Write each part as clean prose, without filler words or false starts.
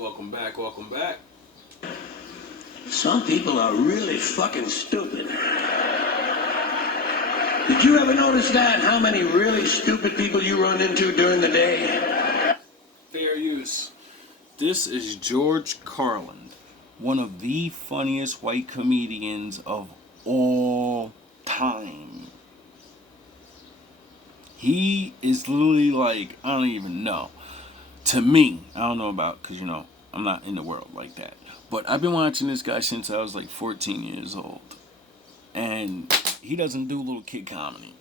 Welcome back, welcome back. Some people are really fucking stupid. Did you ever notice that? How many really stupid people you run into during the day? Fair use. This is George Carlin, one of the funniest white comedians of all time. He is literally like, I don't even know. To me, I don't know about, because, I'm not in the world like that. But I've been watching this guy since I was like 14 years old. And he doesn't do little kid comedy.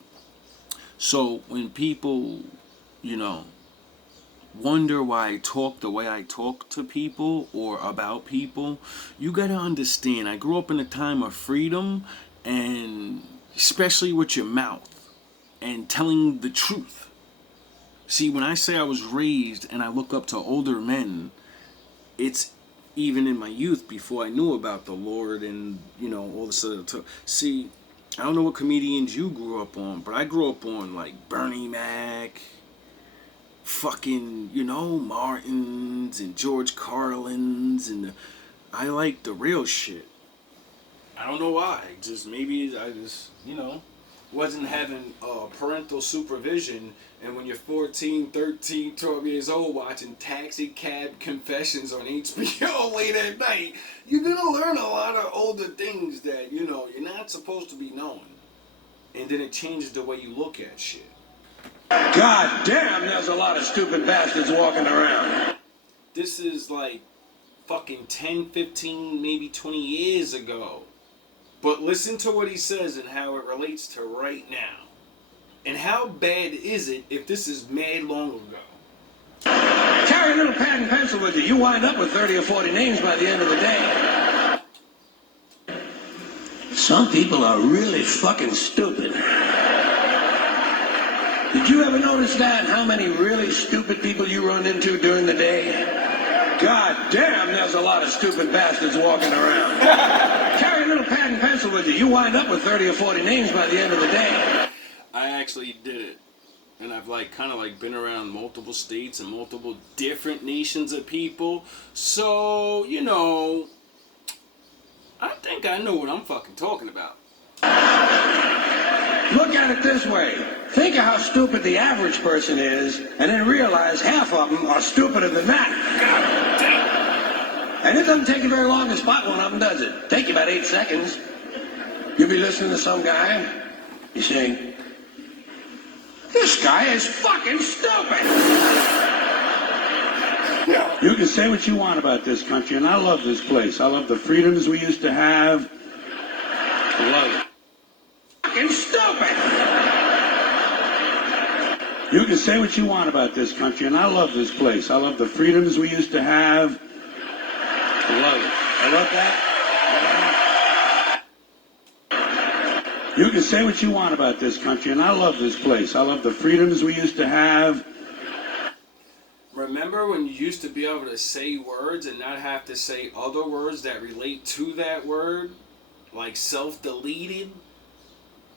So when people, wonder why I talk the way I talk to people or about people, you gotta understand, I grew up in a time of freedom, and especially with your mouth and telling the truth. See, when I say I was raised and I look up to older men, it's even in my youth before I knew about the Lord and, all this other stuff. See, I don't know what comedians you grew up on, but I grew up on like Bernie Mac, fucking, Martins and George Carlins, and I like the real shit. I don't know why. Maybe I wasn't having parental supervision, and when you're 14, 13, 12 years old watching Taxi Cab Confessions on HBO late at night, you're gonna learn a lot of older things that, you're not supposed to be knowing. And then it changes the way you look at shit. God damn, there's a lot of stupid bastards walking around. This is like fucking 10, 15, maybe 20 years ago. But listen to what he says and how it relates to right now. And how bad is it if this is mad long ago? Carry a little pad and pencil with you. You wind up with 30 or 40 names by the end of the day. Some people are really fucking stupid. Did you ever notice that? How many really stupid people you run into during the day? God damn, there's a lot of stupid bastards walking around. Carry a little pad and pencil with you. You wind up with 30 or 40 names by the end of the day. I actually did it. And I've kind of been around multiple states and multiple different nations of people. So, I think I know what I'm fucking talking about. Look at it this way. Think of how stupid the average person is, and then realize half of them are stupider than that. And it doesn't take you very long to spot one of them, does it? Take you about 8 seconds. You'll be listening to some guy. You say, this guy is fucking stupid. You can say what you want about this country, and I love this place. I love the freedoms we used to have. I love it. Fucking stupid. You can say what you want about this country, and I love this place. I love the freedoms we used to have. I love it. I love that. You can say what you want about this country, and I love this place. I love the freedoms we used to have. Remember when you used to be able to say words and not have to say other words that relate to that word? Like self-deleted?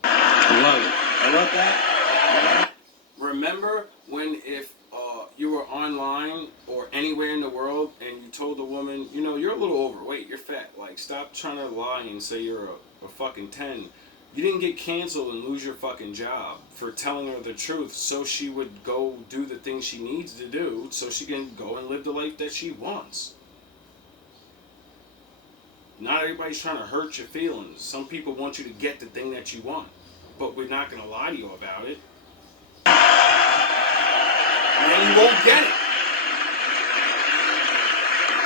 I love it. I love that. Remember when if you were online or anywhere in the world and you told a woman, you're a little overweight, you're fat. Stop trying to lie and say you're a fucking 10. You didn't get canceled and lose your fucking job for telling her the truth so she would go do the things she needs to do so she can go and live the life that she wants. Not everybody's trying to hurt your feelings. Some people want you to get the thing that you want. But we're not going to lie to you about it. And you won't get it.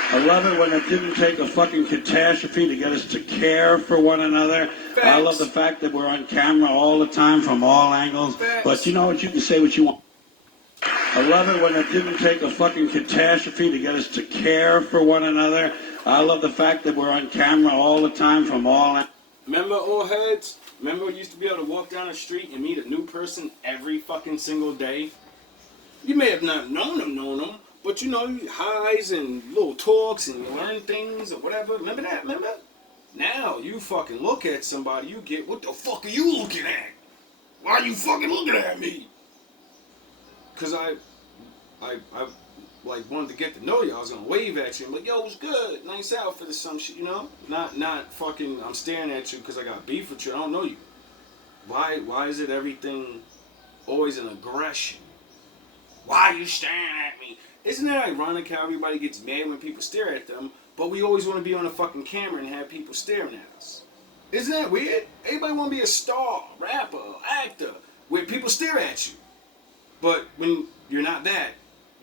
I love it when it didn't take a fucking catastrophe to get us to care for one another. Facts. I love the fact that we're on camera all the time from all angles. Facts. But you know what? You can say what you want. I love it when it didn't take a fucking catastrophe to get us to care for one another. I love the fact that we're on camera all the time from all angles. Remember, old heads? Remember you used to be able to walk down the street and meet a new person every fucking single day? You may have not known them, but you highs and little talks and you learn things or whatever. Remember that? Remember? Now you fucking look at somebody, you get, what the fuck are you looking at? Why are you fucking looking at me? Because I like wanted to get to know you, I was gonna wave at you and be like, yo, what's good? Nice outfit or some shit, you know? Not fucking, I'm staring at you because I got beef with you. I don't know you. Why is it everything always an aggression? Why are you staring at me? Isn't it ironic how everybody gets mad when people stare at them, but we always want to be on a fucking camera and have people staring at us? Isn't that weird? Everybody want to be a star, rapper, actor, where people stare at you. But when you're not that,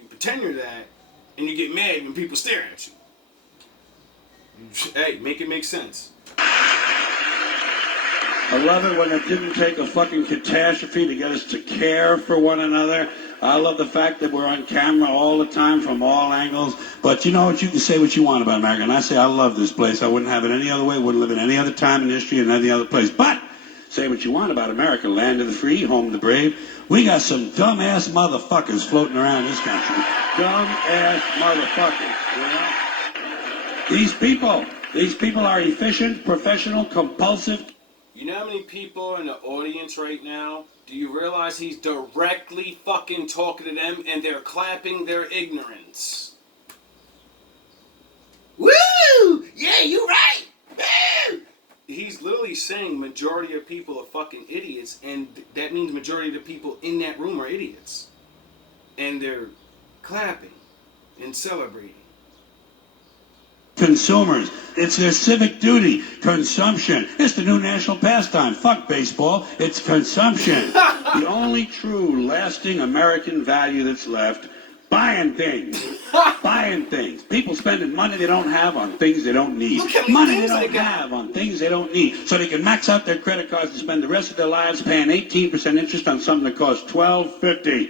you pretend you're that, and you get mad when people stare at you. Hey, make it make sense. I love it when it didn't take a fucking catastrophe to get us to care for one another. I love the fact that we're on camera all the time from all angles. But you know what? You can say what you want about America. And I say I love this place. I wouldn't have it any other way. Wouldn't live in any other time in history and any other place. But say what you want about America, land of the free, home of the brave. We got some dumb-ass motherfuckers floating around this country. Dumb-ass motherfuckers, you know? These people are efficient, professional, compulsive. You know how many people are in the audience right now? Do you realize he's directly fucking talking to them and they're clapping their ignorance? Woo! Yeah, you right! Woo! He's literally saying majority of people are fucking idiots, and that means majority of the people in that room are idiots. And they're clapping and celebrating. Consumers. It's their civic duty. Consumption. It's the new national pastime. Fuck baseball. It's consumption. The only true lasting American value that's left. Buying things. Buying things. People spending money they don't have on things they don't need. Money they don't have on things they don't need. So they can max out their credit cards and spend the rest of their lives paying 18% interest on something that costs $12.50.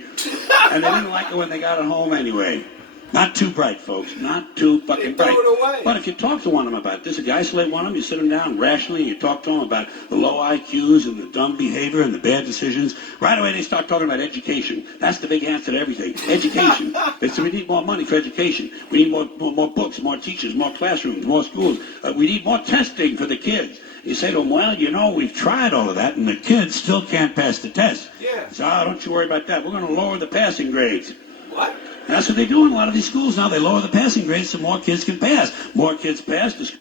And they didn't like it when they got it home anyway. Not too bright, folks. Not too fucking bright. Throw it away. But if you talk to one of them about this, if you isolate one of them, you sit them down rationally, you talk to them about the low IQs and the dumb behavior and the bad decisions, right away they start talking about education. That's the big answer to everything. Education. We need more money for education. We need more books, more teachers, more classrooms, more schools. We need more testing for the kids. You say to them, well, you know, we've tried all of that, and the kids still can't pass the test. Yeah. So, don't you worry about that. We're going to lower the passing grades. What? That's what they do in a lot of these schools now. They lower the passing grades so more kids can pass. More kids pass.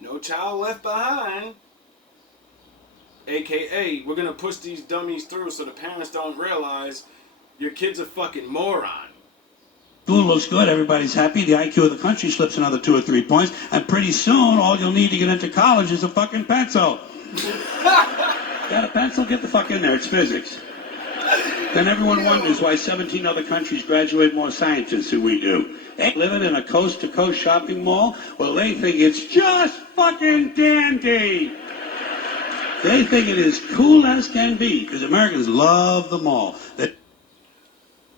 No child left behind. AKA, we're going to push these dummies through so the parents don't realize your kid's a fucking moron. School looks good. Everybody's happy. The IQ of the country slips another 2 or 3 points. And pretty soon, all you'll need to get into college is a fucking pencil. Got a pencil? Get the fuck in there. It's physics. Then everyone wonders why 17 other countries graduate more scientists than we do. Living in a coast-to-coast shopping mall? Well, they think it's just fucking dandy. They think it is cool as can be, because Americans love the mall.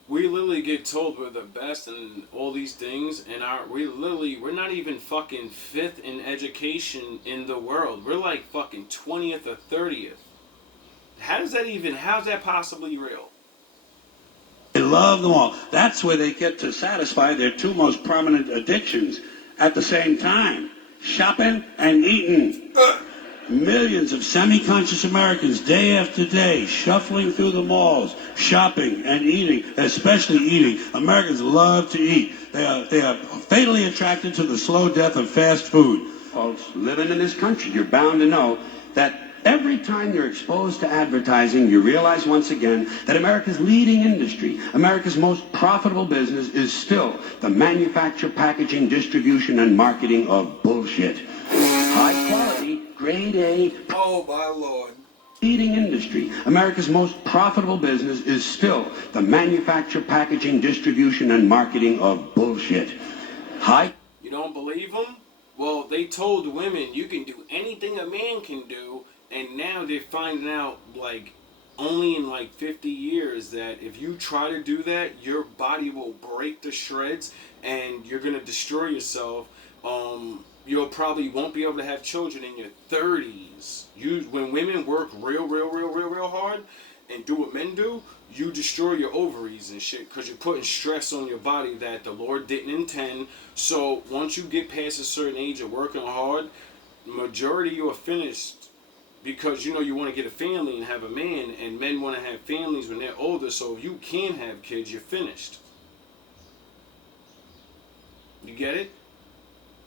We literally get told we're the best and all these things, and we're not even fucking 5th in education in the world. We're like fucking 20th or 30th. How's that possibly real? They love them all. That's where they get to satisfy their 2 most prominent addictions at the same time. Shopping and eating. Millions of semi-conscious Americans, day after day, shuffling through the malls, shopping and eating, especially eating. Americans love to eat. They are fatally attracted to the slow death of fast food. Folks, living in this country, you're bound to know that every time you're exposed to advertising, you realize once again that America's leading industry, America's most profitable business, is still the manufacture, packaging, distribution, and marketing of bullshit. High quality, grade A. Oh, my Lord. Leading industry, America's most profitable business, is still the manufacture, packaging, distribution, and marketing of bullshit. You don't believe them? Well, they told women you can do anything a man can do. And now they're finding out, like, only in like 50 years that if you try to do that, your body will break to shreds and you're going to destroy yourself. You probably won't be able to have children in your 30s. When women work real hard and do what men do, you destroy your ovaries and shit because you're putting stress on your body that the Lord didn't intend. So once you get past a certain age of working hard, majority you are finished. Because, you know, you want to get a family and have a man, and men want to have families when they're older, so if you can have kids, you're finished. You get it?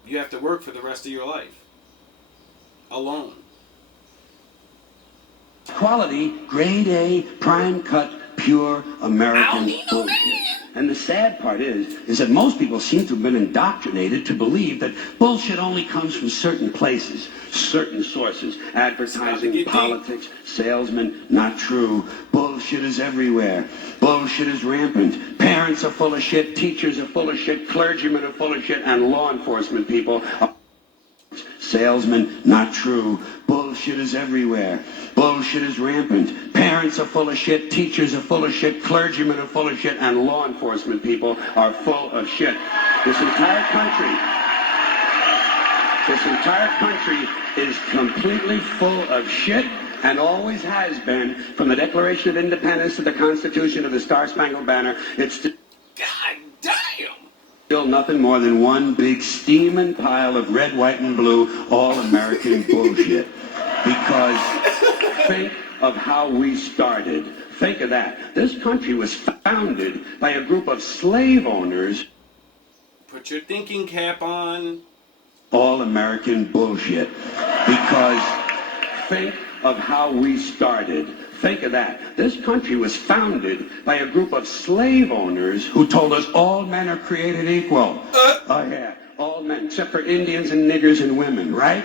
You have to work for the rest of your life. Alone. Quality, grade A, prime cut, pure American bullshit. And the sad part is that most people seem to have been indoctrinated to believe that bullshit only comes from certain places, certain sources. Advertising, politics, salesmen, not true. Bullshit is everywhere. Bullshit is rampant. Parents are full of shit, teachers are full of shit, clergymen are full of shit, and law enforcement people are salesmen, not true. Bullshit is everywhere. Bullshit is rampant. Parents are full of shit, teachers are full of shit, clergymen are full of shit, and law enforcement people are full of shit. This entire country is completely full of shit, and always has been, from the Declaration of Independence to the Constitution to the Star-Spangled Banner. It's God damn! Still nothing more than one big steaming pile of red, white, and blue all-American bullshit. Because think of how we started. Think of that. This country was founded by a group of slave owners. Put your thinking cap on. All-American bullshit. Because think of how we started. Think of that. This country was founded by a group of slave owners who told us all men are created equal. Oh, yeah. All men, except for Indians and niggers and women, right?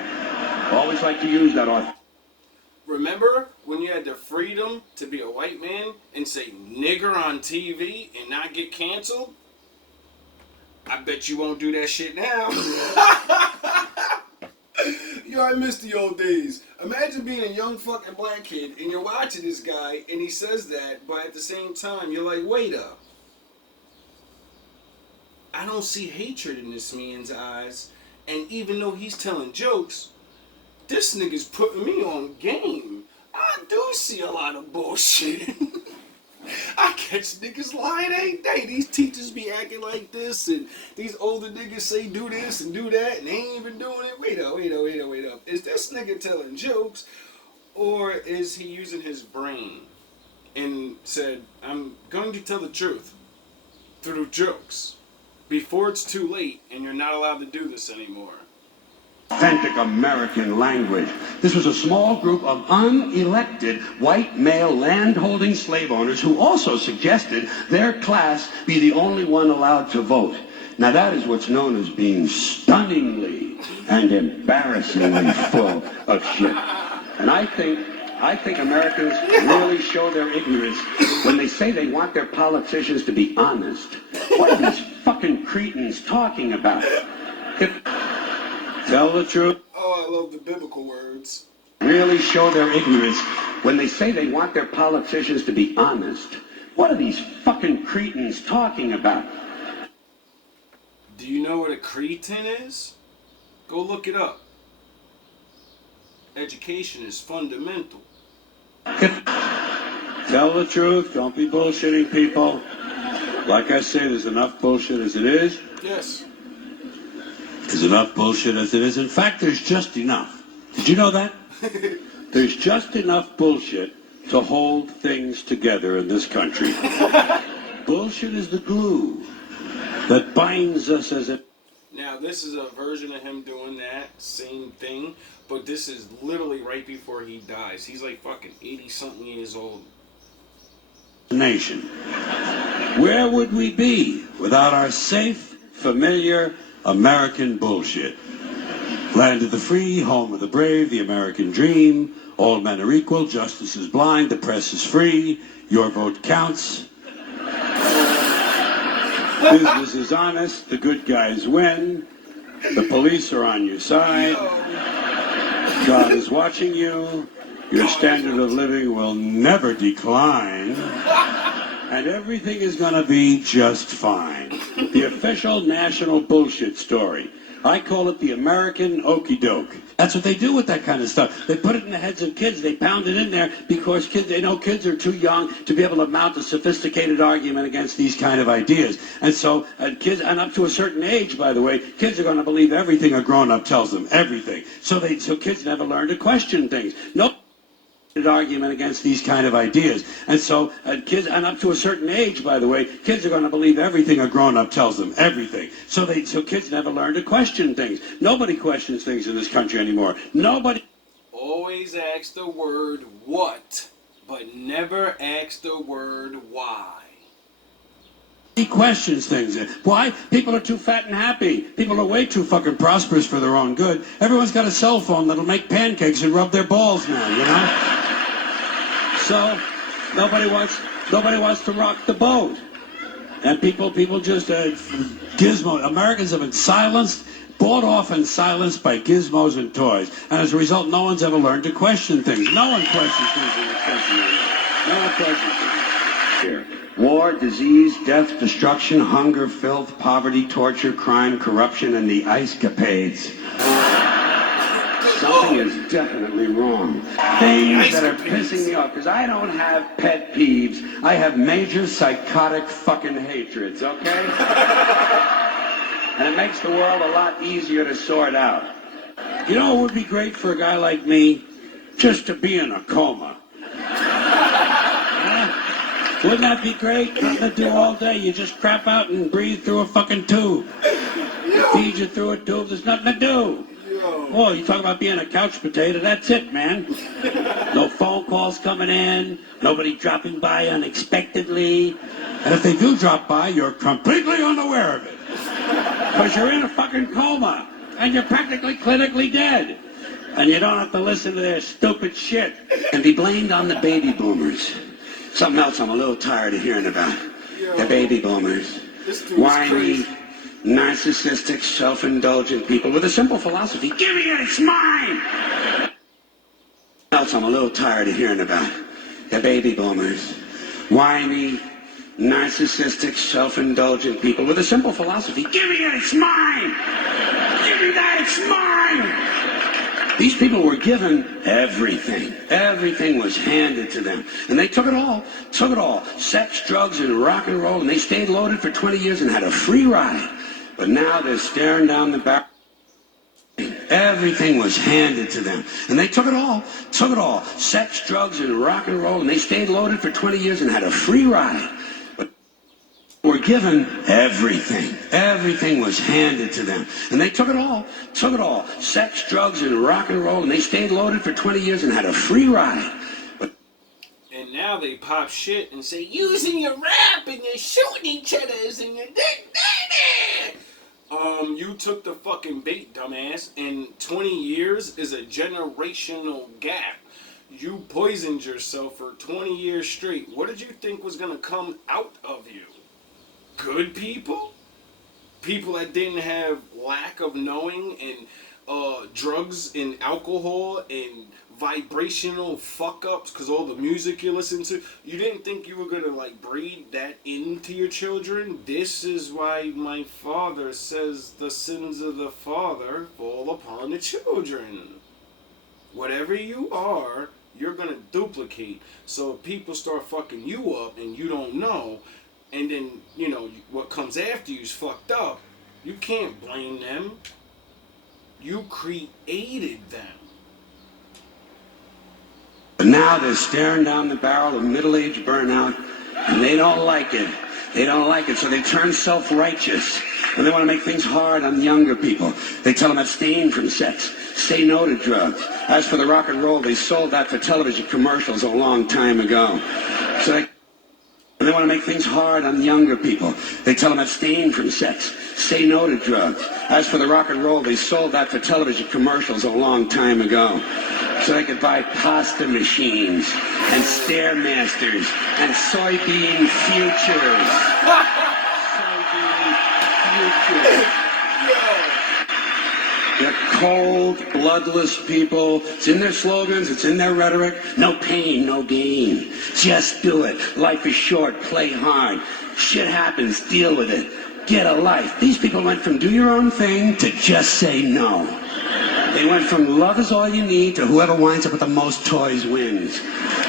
Always like to use that. Remember when you had the freedom to be a white man and say nigger on TV and not get canceled? I bet you won't do that shit now. Yo, I miss the old days. Imagine being a young fucking black kid and you're watching this guy and he says that, but at the same time you're like, wait up. I don't see hatred in this man's eyes, and even though he's telling jokes, this nigga's putting me on game. I do see a lot of bullshit. I catch niggas lying every day. These teachers be acting like this, and these older niggas say do this and do that, and they ain't even doing it. Wait up. Is this nigga telling jokes, or is he using his brain and said, I'm going to tell the truth through jokes before it's too late and you're not allowed to do this anymore? Authentic American language. This was a small group of unelected white male land-holding slave owners who also suggested their class be the only one allowed to vote. Now that is what's known as being stunningly and embarrassingly full of shit. And I think Americans really show their ignorance when they say they want their politicians to be honest. What are these fucking cretins talking about? Tell the truth. Oh, I love the biblical words. Really show their ignorance when they say they want their politicians to be honest. What are these fucking cretins talking about? Do you know what a cretin is? Go look it up. Education is fundamental. Tell the truth. Don't be bullshitting people. Like I say, there's enough bullshit as it is. Yes. There's enough bullshit as it is. In fact, there's just enough. Did you know that? There's just enough bullshit to hold things together in this country. Bullshit is the glue that binds us as a... Now, this is a version of him doing that same thing, but this is literally right before he dies. He's like fucking 80-something years old. Nation. Where would we be without our safe, familiar American bullshit? Land of the free, home of the brave, the American dream. All men are equal, justice is blind, the press is free, your vote counts. Business is honest, the good guys win, the police are on your side, God is watching you, your standard of living will never decline, and everything is going to be just fine. The official national bullshit story. I call it the American okey doke. That's what they do with that kind of stuff. They put it in the heads of kids. They pound it in there because they know kids are too young to be able to mount a sophisticated argument against these kind of ideas. And so kids, and up to a certain age, by the way, kids are going to believe everything a grown-up tells them, everything. So kids never learn to question things. No. argument against these kind of ideas. And so kids, and up to a certain age, by the way, kids are going to believe everything a grown-up tells them, everything. So kids never learn to question things. Nobody questions things in this country anymore. Nobody. Always ask the word what, but never ask the word why. He questions things. Why? People are too fat and happy. People are way too fucking prosperous for their own good. Everyone's got a cell phone that'll make pancakes and rub their balls now, you know? So nobody wants to rock the boat. And people just gizmo. Americans have been silenced, bought off and silenced by gizmos and toys. And as a result, no one's ever learned to question things. No one questions things in this country. No one questions things. Here. War, disease, death, destruction, hunger, filth, poverty, torture, crime, corruption, and the ice-capades. Something is definitely wrong. Things that are pissing me off, because I don't have pet peeves. I have major psychotic fucking hatreds, okay? And it makes the world a lot easier to sort out. You know, it would be great for a guy like me just to be in a coma. Wouldn't that be great? Nothing to do all day. You just crap out and breathe through a fucking tube. They feed you through a tube. There's nothing to do. Oh, you talk about being a couch potato. That's it, man. No phone calls coming in. Nobody dropping by unexpectedly. And if they do drop by, you're completely unaware of it. Because you're in a fucking coma. And you're practically clinically dead. And you don't have to listen to their stupid shit. And be blamed on the baby boomers. Something else I'm a little tired of hearing about. The baby boomers. Whiny, narcissistic, self-indulgent people with a simple philosophy. Give me it, it's mine! Something else I'm a little tired of hearing about. The baby boomers. Whiny, narcissistic, self-indulgent people with a simple philosophy. Give me it, it's mine! Give me that, it's mine! These people were given everything. Everything was handed to them. And they took it all. Sex, drugs, and rock and roll. And they stayed loaded for 20 years and had a free ride. But now they're staring down the barrel. Everything was handed to them. And they took it all. Sex, drugs, and rock and roll. And they stayed loaded for 20 years and had a free ride. Were given everything. Everything was handed to them. And they took it all. Sex, drugs, and rock and roll. And they stayed loaded for 20 years and had a free ride. And now they pop shit and say, using your rap and you're shooting each other and you're you took the fucking bait, dumbass. And 20 years is a generational gap. You poisoned yourself for 20 years straight. What did you think was gonna come out of you? Good people? People that didn't have lack of knowing and drugs and alcohol and vibrational fuck-ups because all the music you listen to. You didn't think you were going to like breed that into your children? This is why my father says the sins of the father fall upon the children. Whatever you are, you're going to duplicate. So if people start fucking you up and you don't know, and then, you know, what comes after you is fucked up, you can't blame them. You created them. But now they're staring down the barrel of middle-age burnout, and they don't like it. So they turn self-righteous, and they want to make things hard on younger people. They tell them abstain from sex, say no to drugs. As for the rock and roll, they sold that for television commercials a long time ago. And they want to make things hard on younger people. They tell them abstain from sex, say no to drugs. As for the rock and roll, they sold that for television commercials a long time ago. So they could buy pasta machines and Stairmasters and soybean futures. Soybean futures. They're cold, bloodless people. It's in their slogans, it's in their rhetoric. No pain, no gain. Just do it. Life is short, play hard. Shit happens, deal with it. Get a life. These people went from do your own thing to just say no. They went from love is all you need to whoever winds up with the most toys wins.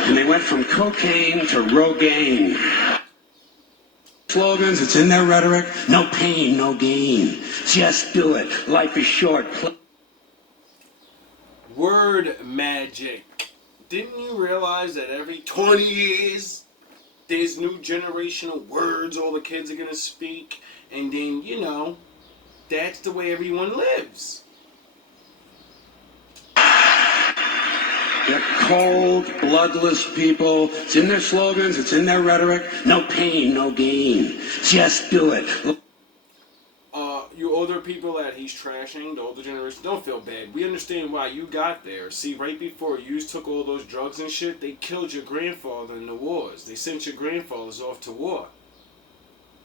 And they went from cocaine to Rogaine. Slogans, it's in their rhetoric. No pain, no gain. Just do it. Life is short. Word magic. didn't you realize that every 20 years there's new generational words all the kids are gonna speak, and then, you know, that's the way everyone lives. They're cold, bloodless people. It's in their slogans, it's in their rhetoric. No pain, no gain. Just do it. You older people that he's trashing, the older generation, don't feel bad. We understand why you got there. See, right before you took all those drugs and shit, they killed your grandfather in the wars. They sent your grandfathers off to war.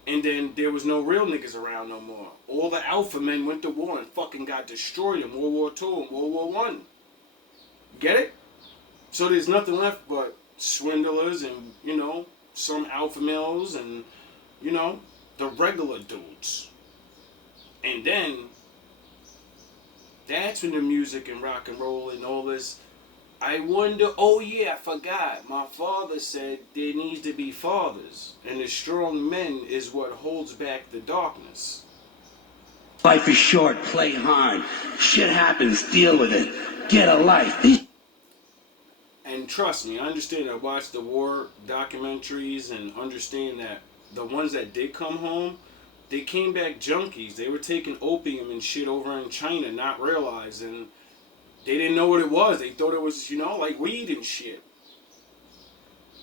And then there was no real niggas around no more. All the alpha men went to war and fucking got destroyed in World War II and World War I. Get it? So there's nothing left but swindlers and, you know, some alpha males and, you know, the regular dudes. And then, that's when the music and rock and roll and all this, I wonder, oh yeah, I forgot. My father said there needs to be fathers. And the strong men is what holds back the darkness. Life is short, play hard. Shit happens, deal with it. Get a life. And trust me, I understand. I watched the war documentaries and understand that the ones that did come home, they came back junkies. They were taking opium and shit over in China, not realizing they didn't know what it was. They thought it was, you know, like weed and shit.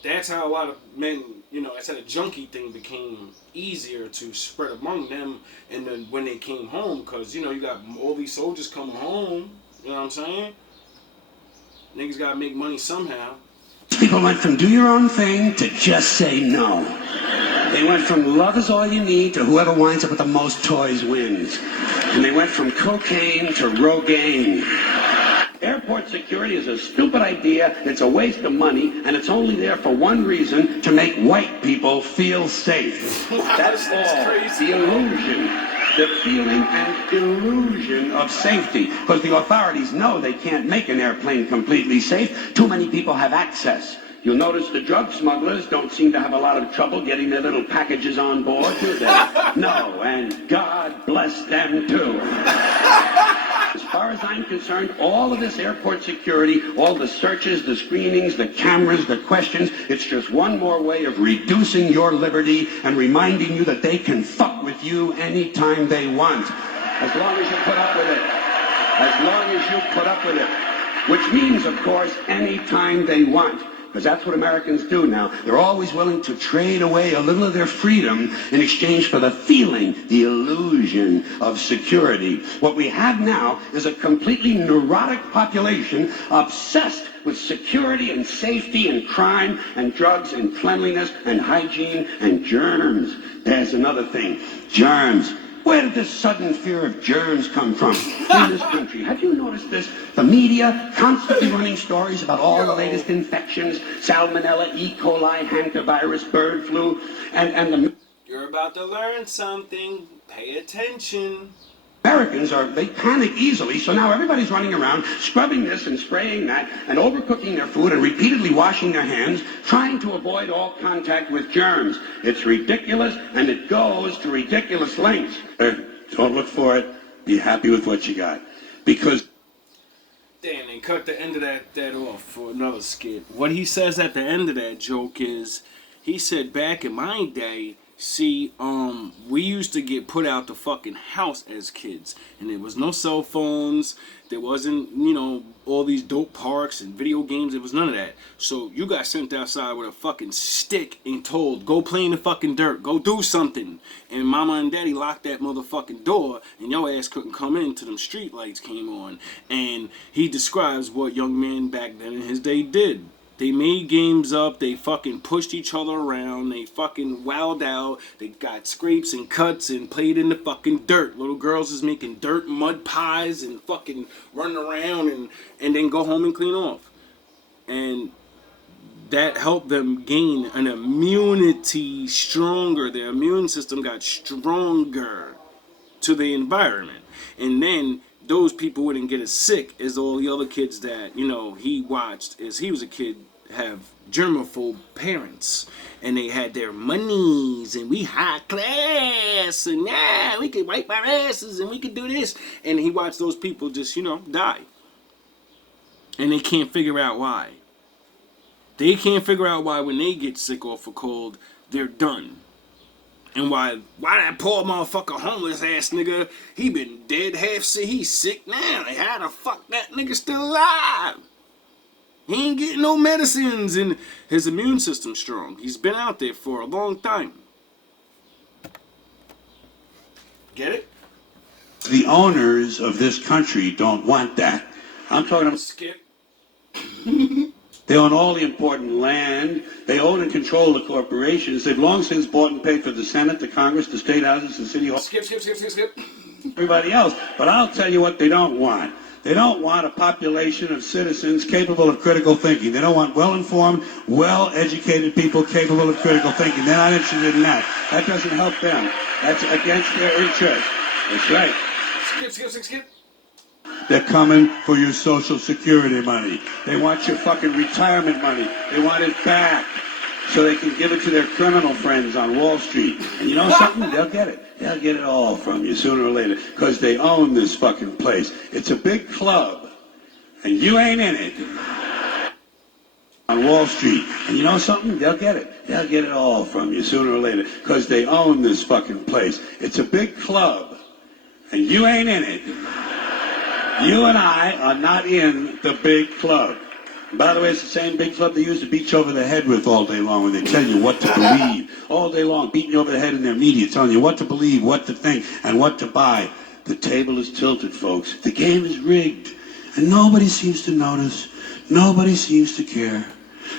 That's how a lot of men, you know, that's how the junkie thing became easier to spread among them. And then when they came home, because, you know, you got all these soldiers coming home, you know what I'm saying? Niggas gotta make money somehow. People went from do your own thing to just say no. They went from love is all you need to whoever winds up with the most toys wins. And they went from cocaine to Rogaine. Airport security is a stupid idea, it's a waste of money, and it's only there for one reason, to make white people feel safe. That's all. Crazy. The illusion, the feeling and illusion of safety. Because the authorities know they can't make an airplane completely safe. Too many people have access. You'll notice the drug smugglers don't seem to have a lot of trouble getting their little packages on board, do they? No, and God bless them too. As far as I'm concerned, all of this airport security, all the searches, the screenings, the cameras, the questions, it's just one more way of reducing your liberty and reminding you that they can fuck with you anytime they want. As long as you put up with it. As long as you put up with it. Which means, of course, anytime they want. Because that's what Americans do now. They're always willing to trade away a little of their freedom in exchange for the feeling, the illusion of security. What we have now is a completely neurotic population obsessed with security and safety and crime and drugs and cleanliness and hygiene and germs. There's another thing. Germs. Where did this sudden fear of germs come from in this country? Have you noticed this? The media constantly running stories about all the latest infections, salmonella, E. coli, hantavirus, bird flu, and the... You're about to learn something. Pay attention. Americans they panic easily, so now everybody's running around scrubbing this and spraying that and overcooking their food and repeatedly washing their hands, trying to avoid all contact with germs. It's ridiculous, and it goes to ridiculous lengths. Don't look for it. Be happy with what you got. Because... Damn, they cut the end of that off for another skit. What he says at the end of that joke is, he said back in my day, see, we used to get put out the fucking house as kids, and there was no cell phones, there wasn't, you know, all these dope parks and video games, there was none of that. So you got sent outside with a fucking stick and told, go play in the fucking dirt, go do something. And mama and daddy locked that motherfucking door, and your ass couldn't come in till them street lights came on. And he describes what young men back then in his day did. They made games up, they fucking pushed each other around, they fucking wowed out, they got scrapes and cuts and played in the fucking dirt. Little girls is making dirt mud pies and fucking running around and then go home and clean off. And that helped them gain an immunity stronger. Their immune system got stronger to the environment. And then those people wouldn't get as sick as all the other kids that, you know, he watched as he was a kid have germaphobe parents, and they had their monies, and we high class, and we could wipe our asses, and we could do this, and he watched those people just, you know, die, and they can't figure out why. They can't figure out why when they get sick off a cold, they're done. And why that poor motherfucker, homeless ass nigga, he been dead half sick, he's sick now. Like, how the fuck that nigga still alive? He ain't getting no medicines and his immune system's strong. He's been out there for a long time. Get it? The owners of this country don't want that. I'm talking about Skip. they own all the important land. They own and control the corporations. They've long since bought and paid for the Senate, the Congress, the state houses, the city halls. Skip. Everybody else. But I'll tell you what they don't want. They don't want a population of citizens capable of critical thinking. They don't want well-informed, well-educated people capable of critical thinking. They're not interested in that. That doesn't help them. That's against their interest. That's right. Skip. They're coming for your Social Security money. They want your fucking retirement money. They want it back so they can give it to their criminal friends on Wall Street. And you know something? They'll get it. They'll get it all from you sooner or later because they own this fucking place. It's a big club, and you ain't in it. On Wall Street. And you know something? They'll get it. They'll get it all from you sooner or later because they own this fucking place. It's a big club, and you ain't in it. You and I are not in the big club. By the way, it's the same big club they use to beat you over the head with all day long when they tell you what to believe. All day long, beating you over the head in their media, telling you what to believe, what to think, and what to buy. The table is tilted, folks. The game is rigged. And nobody seems to notice. Nobody seems to care.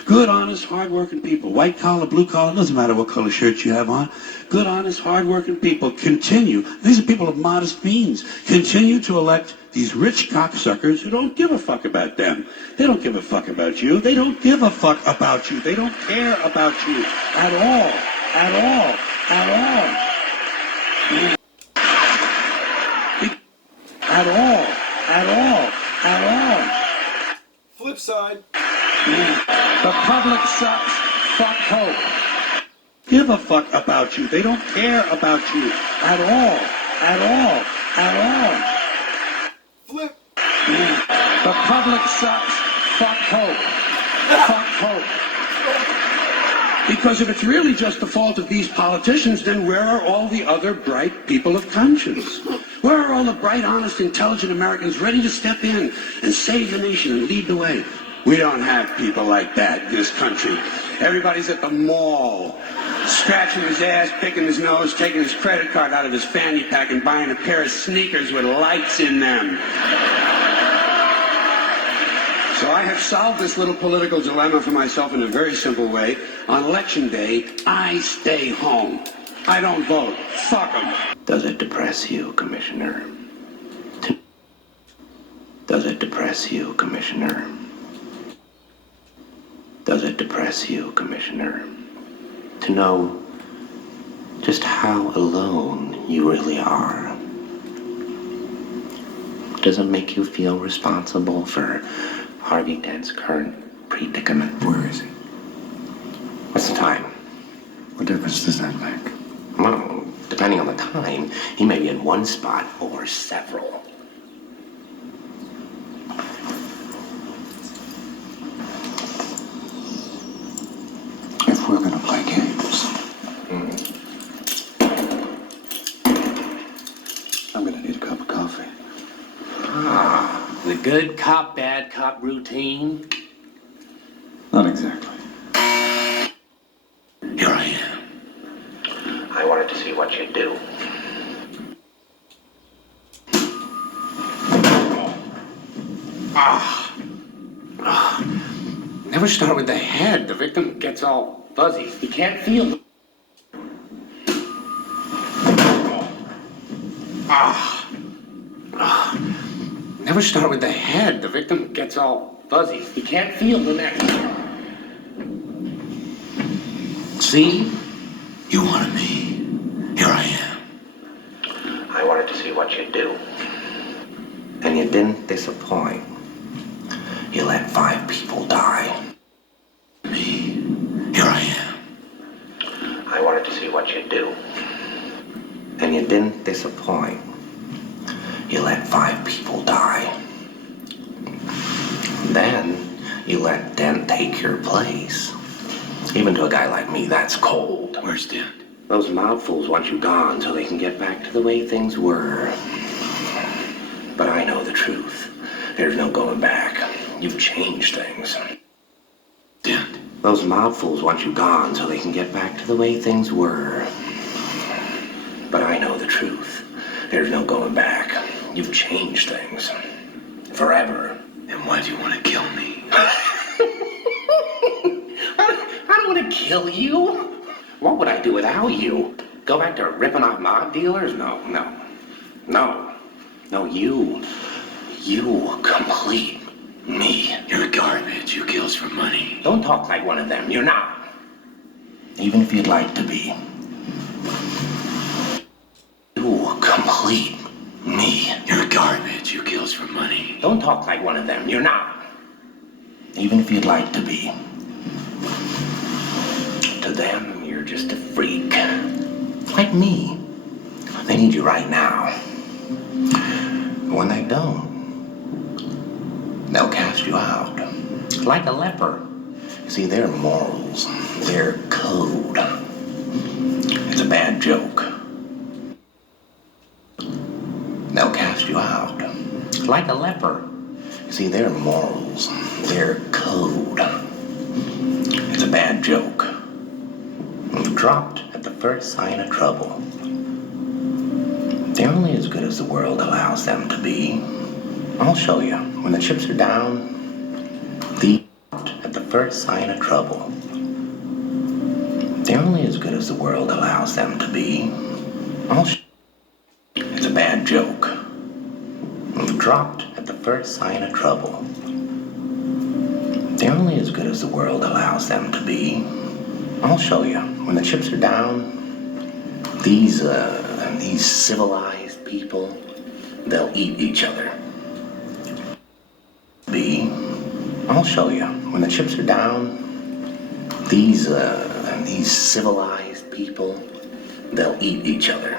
Good, honest, hard-working people. White collar, blue collar, doesn't matter what color shirt you have on. Good, honest, hard-working people continue. These are people of modest means. Continue to elect these rich cocksuckers who don't give a fuck about them. They don't give a fuck about you. They don't give a fuck about you. They don't care about you at all. At all. At all. At all. At all. At all. Flip side. The public sucks. Fuck hope. Give a fuck about you. They don't care about you at all. At all. At all. Flip. The public sucks. Fuck hope. Fuck hope. Because if it's really just the fault of these politicians, then where are all the other bright people of conscience? Where are all the bright, honest, intelligent Americans ready to step in and save the nation and lead the way? We don't have people like that in this country. Everybody's at the mall, scratching his ass, picking his nose, taking his credit card out of his fanny pack and buying a pair of sneakers with lights in them. So I have solved this little political dilemma for myself in a very simple way. On election day, I stay home. I don't vote. Fuck them. Does it depress you, Commissioner? Does it depress you, Commissioner? Does it depress you, Commissioner, to know just how alone you really are? Does it make you feel responsible for Harvey Dent's current predicament? Where is he? What's the time? What difference does that make? Well, depending on the time, he may be in one spot or several. If we're gonna play games, I'm gonna need a cup of coffee. The good cop, bad cop routine. Not exactly. Here I am. I wanted to see what you'd do. Never start with the head. The victim gets all fuzzy. You can't feel the... Never start with the head. The victim gets all fuzzy. You can't feel the neck. See? You wanted me. Here I am. I wanted to see what you'd do. And you didn't disappoint. You let 5 people die. Me. Here I am. I wanted to see what you'd do. And you didn't disappoint. You let 5 people die. Then you let Dent take your your place. Even to a guy like me, that's cold. Where's Dad? Those mouthfuls want you gone so they can get back to the way things were. But I know the truth. There's no going back. You've changed things. Dad. Those mouthfuls want you gone so they can get back to the way things were. But I know the truth. There's no going back. You've changed things. Forever. And why do you want to kill me? I don't want to kill you. What would I do without you? Go back to ripping off mob dealers? No. No, you complete me. You're garbage. You kills for money. Don't talk like one of them. You're not. Even if you'd like to be. You complete me. You're garbage. You kills for money. Don't talk like one of them. You're not. Even if you'd like to be. To them, you're just a freak. Like me. They need you right now. When they don't, they'll cast you out. Like a leper. See, their morals, their code. It's a bad joke. They'll cast you out. Like a leper. See, their morals, their code. It's a bad joke. Dropped at the first sign of trouble. They're only as good as the world allows them to be. I'll show you. When the chips are down, at the first sign of trouble. They're only as good as the world allows them to be. I'll show you. It's a bad joke. Dropped at the first sign of trouble. They're only as good as the world allows them to be. I'll show you. When the chips are down, these civilized people, they'll eat each other. I'll show you. When the chips are down, these civilized people, they'll eat each other.